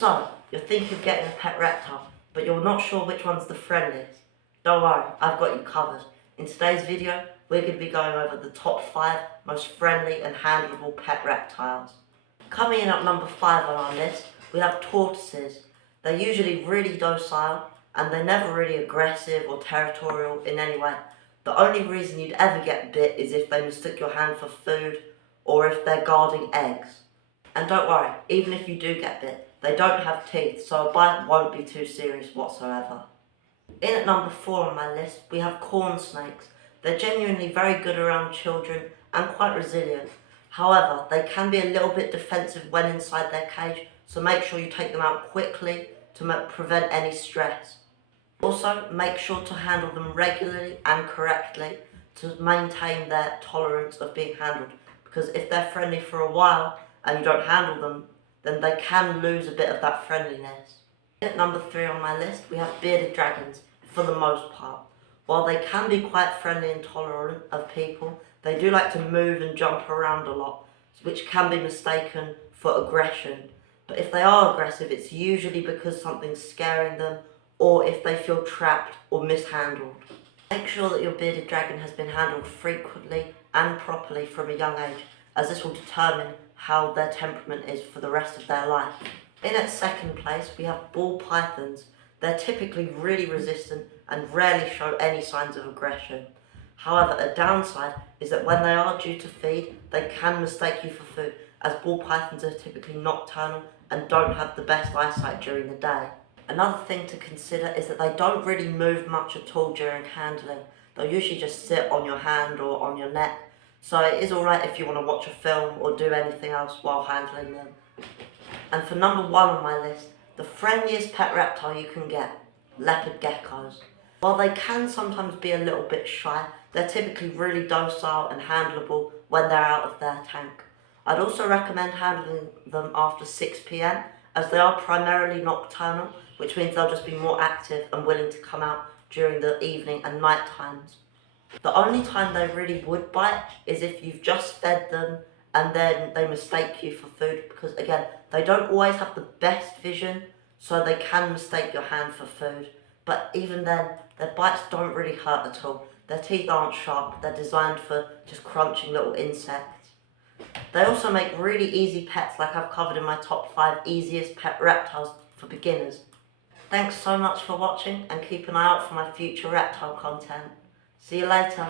So, you're thinking of getting a pet reptile, but you're not sure which one's the friendliest. Don't worry, I've got you covered. In today's video, we're going to be going over the top 5 most friendly and handleable pet reptiles. Coming in at number 5 on our list, we have tortoises. They're usually really docile, and they're never really aggressive or territorial in any way. The only reason you'd ever get bit is if they mistook your hand for food, or if they're guarding eggs. And don't worry, even if you do get bit, they don't have teeth, so a bite won't be too serious whatsoever. In at number 4 on my list, we have corn snakes. They're genuinely very good around children and quite resilient. However, they can be a little bit defensive when inside their cage, so make sure you take them out quickly to prevent any stress. Also, make sure to handle them regularly and correctly to maintain their tolerance of being handled, because if they're friendly for a while and you don't handle them, then they can lose a bit of that friendliness. At number 3 on my list, we have bearded dragons, for the most part. While they can be quite friendly and tolerant of people, they do like to move and jump around a lot, which can be mistaken for aggression. But if they are aggressive, it's usually because something's scaring them, or if they feel trapped or mishandled. Make sure that your bearded dragon has been handled frequently and properly from a young age, as this will determine how their temperament is for the rest of their life. In at second place, we have ball pythons. They're typically really resistant and rarely show any signs of aggression. However, a downside is that when they are due to feed, they can mistake you for food, as ball pythons are typically nocturnal and don't have the best eyesight during the day. Another thing to consider is that they don't really move much at all during handling. They'll usually just sit on your hand or on your neck. So it is alright if you want to watch a film or do anything else while handling them. And for number 1 on my list, the friendliest pet reptile you can get, leopard geckos. While they can sometimes be a little bit shy, they're typically really docile and handleable when they're out of their tank. I'd also recommend handling them after 6 PM, as they are primarily nocturnal, which means they'll just be more active and willing to come out during the evening and night times. The only time they really would bite is if you've just fed them and then they mistake you for food, because again, they don't always have the best vision, so they can mistake your hand for food. But even then, their bites don't really hurt at all. Their teeth aren't sharp, they're designed for just crunching little insects. They also make really easy pets, like I've covered in my top 5 easiest pet reptiles for beginners. Thanks so much for watching, and keep an eye out for my future reptile content. See you later.